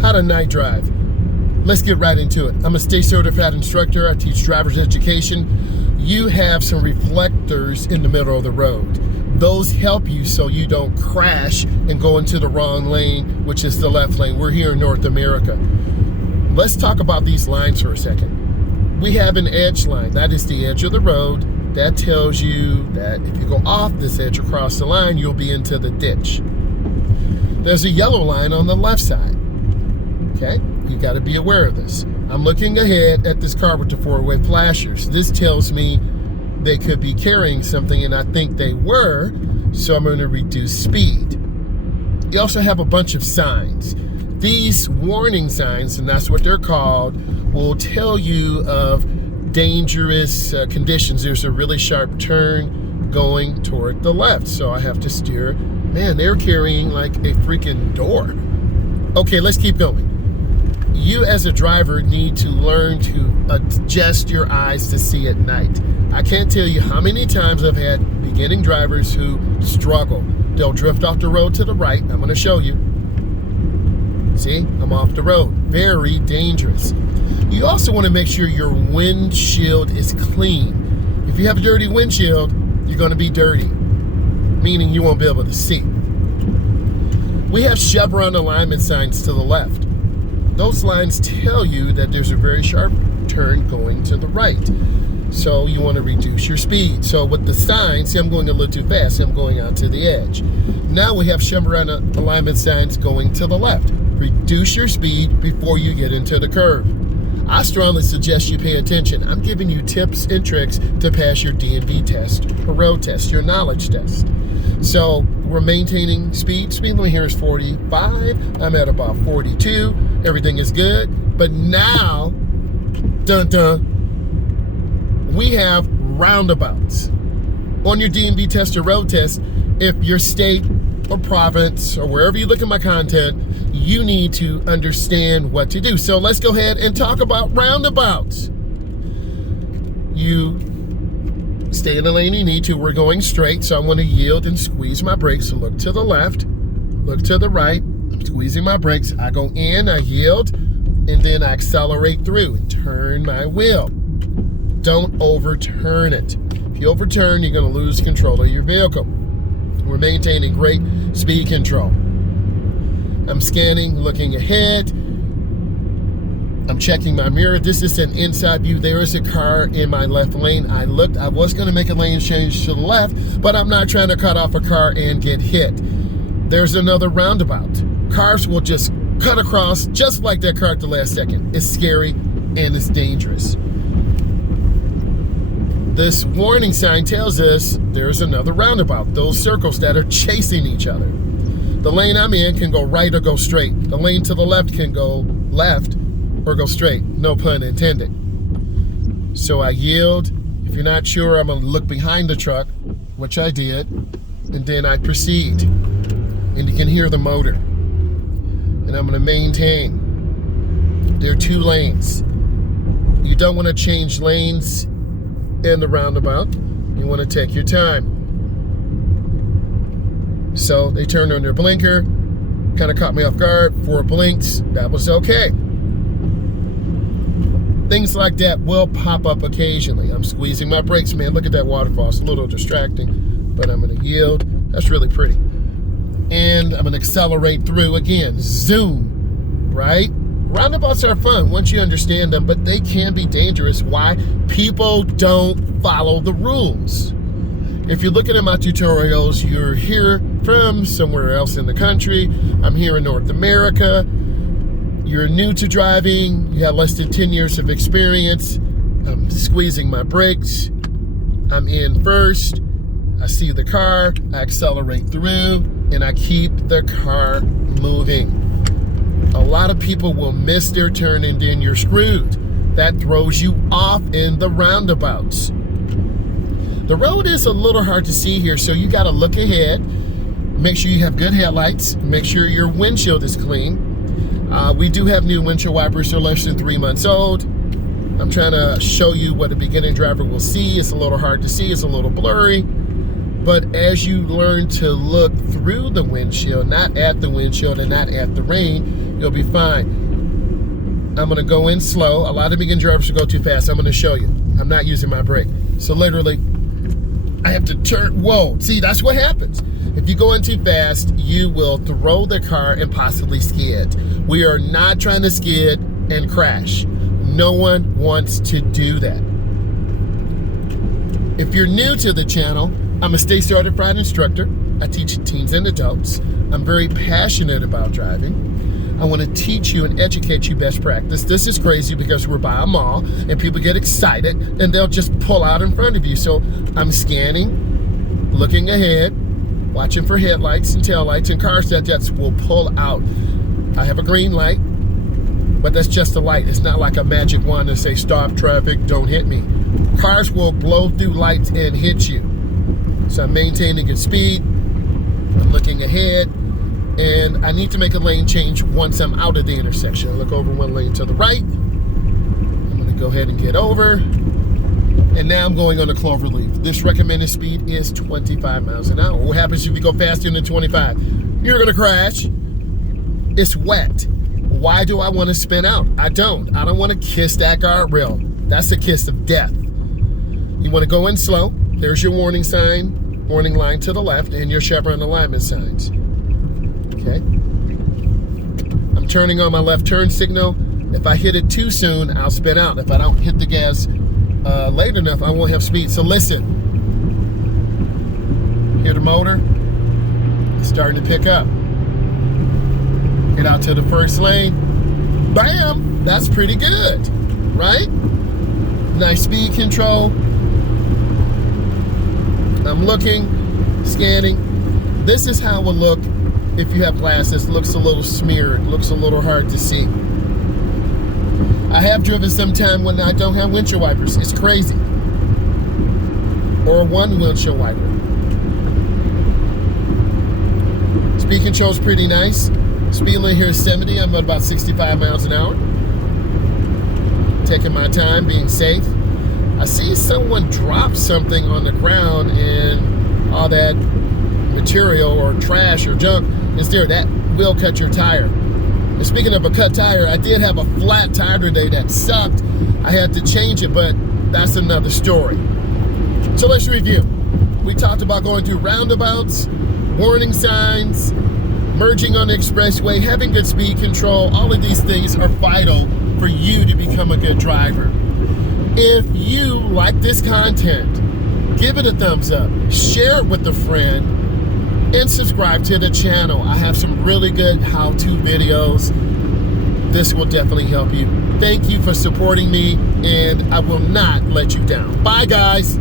how to night drive. Let's get right into it. I'm a state certified instructor. I teach driver's education. You have some reflectors in the middle of the road. Those help you so you don't crash and go into the wrong lane, which is the left lane. We're here in North America. Let's talk about these lines for a second. We have an edge line. That is the edge of the road. That tells you that if you go off this edge across the line, you'll be into the ditch. There's a yellow line on the left side. Okay, you got to be aware of this. I'm looking ahead at this car with the four-way flashers. This tells me they could be carrying something, and I think they were, so I'm going to reduce speed. You also have a bunch of signs. These warning signs, and that's what they're called, will tell you of dangerous conditions. There's a really sharp turn going toward the left, so I have to steer. Man, they're carrying like a freaking door. Okay, let's keep going. You as a driver need to learn to adjust your eyes to see at night. I can't tell you how many times I've had beginning drivers who struggle. They'll drift off the road to the right. I'm going to show you. See, I'm off the road. Very dangerous. You also want to make sure your windshield is clean. If you have a dirty windshield, you're going to be dirty, meaning you won't be able to see. We have Chevron alignment signs to the left. Those lines tell you that there's a very sharp turn going to the right. So you want to reduce your speed. So with the signs, see, I'm going a little too fast. See, I'm going out to the edge. Now we have Chevron alignment signs going to the left. Reduce your speed before you get into the curve. I strongly suggest you pay attention. I'm giving you tips and tricks to pass your D&D test, or road test, your knowledge test. So we're maintaining speed. Speed limit here is 45. I'm at about 42. Everything is good. But now, dun dun, we have roundabouts. On your D&D test or road test, if your state or province or wherever you look at my content, you need to understand what to do. So let's go ahead and talk about roundabouts. You stay in the lane you need to. We're going straight, so I want to yield and squeeze my brakes. So look to the left, look to the right. I'm squeezing my brakes. I go in, I yield, and then I accelerate through and turn my wheel. Don't overturn it. If you overturn, you're going to lose control of your vehicle. We're maintaining great speed control. I'm scanning, looking ahead. I'm checking my mirror. This is an inside view. There is a car in my left lane. I looked, I was going to make a lane change to the left, but I'm not trying to cut off a car and get hit. There's another roundabout. Cars will just cut across just like that car at the last second. It's scary and it's dangerous. This warning sign tells us there's another roundabout. Those circles that are chasing each other. The lane I'm in can go right or go straight. The lane to the left can go left or go straight. No pun intended. So I yield. If you're not sure, I'm going to look behind the truck, which I did, and then I proceed. And you can hear the motor. And I'm going to maintain. There are two lanes. You don't want to change lanes in the roundabout. You want to take your time. So they turned on their blinker, kind of caught me off guard. 4 blinks, that was okay. Things like that will pop up occasionally. I'm squeezing my brakes, man. Look at that waterfall. It's a little distracting, but I'm going to yield. That's really pretty. And I'm going to accelerate through again. Zoom, right? Roundabouts are fun once you understand them, but they can be dangerous. Why? People don't follow the rules. If you're looking at my tutorials, you're here from somewhere else in the country. I'm here in North America. You're new to driving. You have less than 10 years of experience. I'm squeezing my brakes. I'm in first. I see the car. I accelerate through, and I keep the car moving. A lot of people will miss their turn and then you're screwed. That throws you off in the roundabouts. The road is a little hard to see here, so you got to look ahead. Make sure you have good headlights. Make sure your windshield is clean. We do have new windshield wipers. They're less than 3 months old. I'm trying to show you what a beginning driver will see. It's a little hard to see. It's a little blurry. But as you learn to look through the windshield, not at the windshield and not at the rain, You'll be fine. I'm gonna go in slow. A lot of beginner drivers will go too fast. I'm gonna show you. I'm not using my brake. So literally, I have to turn, whoa. See, that's what happens. If you go in too fast, you will throw the car and possibly skid. We are not trying to skid and crash. No one wants to do that. If you're new to the channel, I'm a state certified instructor. I teach teens and adults. I'm very passionate about driving. I want to teach you and educate you best practice. This is crazy because we're by a mall and people get excited and they'll just pull out in front of you. So I'm scanning, looking ahead, watching for headlights and taillights, and cars that will pull out. I have a green light, but that's just a light. It's not like a magic wand to say stop traffic, don't hit me. Cars will blow through lights and hit you. So I'm maintaining good speed, I'm looking ahead, and I need to make a lane change once I'm out of the intersection. I look over one lane to the right. I'm gonna go ahead and get over. And now I'm going on a clover leaf. This recommended speed is 25 miles an hour. What happens if you go faster than 25? You're gonna crash. It's wet. Why do I wanna spin out? I don't wanna kiss that guardrail. That's a kiss of death. You wanna go in slow. There's your warning sign, warning line to the left, and your Chevron alignment signs. Okay. I'm turning on my left turn signal. If I hit it too soon, I'll spin out. If I don't hit the gas late enough, I won't have speed. So listen. Hear the motor? It's starting to pick up. Get out to the first lane. Bam! That's pretty good, right? Nice speed control. I'm looking, scanning. This is how it will look if you have glasses. It looks a little smeared, looks a little hard to see. I have driven sometime when I don't have windshield wipers. It's crazy. Or one windshield wiper. Speed control is pretty nice. Speed limit here is 70. I'm at about 65 miles an hour. Taking my time, being safe. I see someone drop something on the ground and all that material or trash or junk is there. That will cut your tire. And speaking of a cut tire, I did have a flat tire today that sucked. I had to change it, but that's another story. So let's review. We talked about going through roundabouts, warning signs, merging on the expressway, having good speed control. All of these things are vital for you to become a good driver. If you like this content, give it a thumbs up, share it with a friend, and subscribe to the channel. I have some really good how-to videos. This will definitely help you. Thank you for supporting me, and I will not let you down. Bye, guys.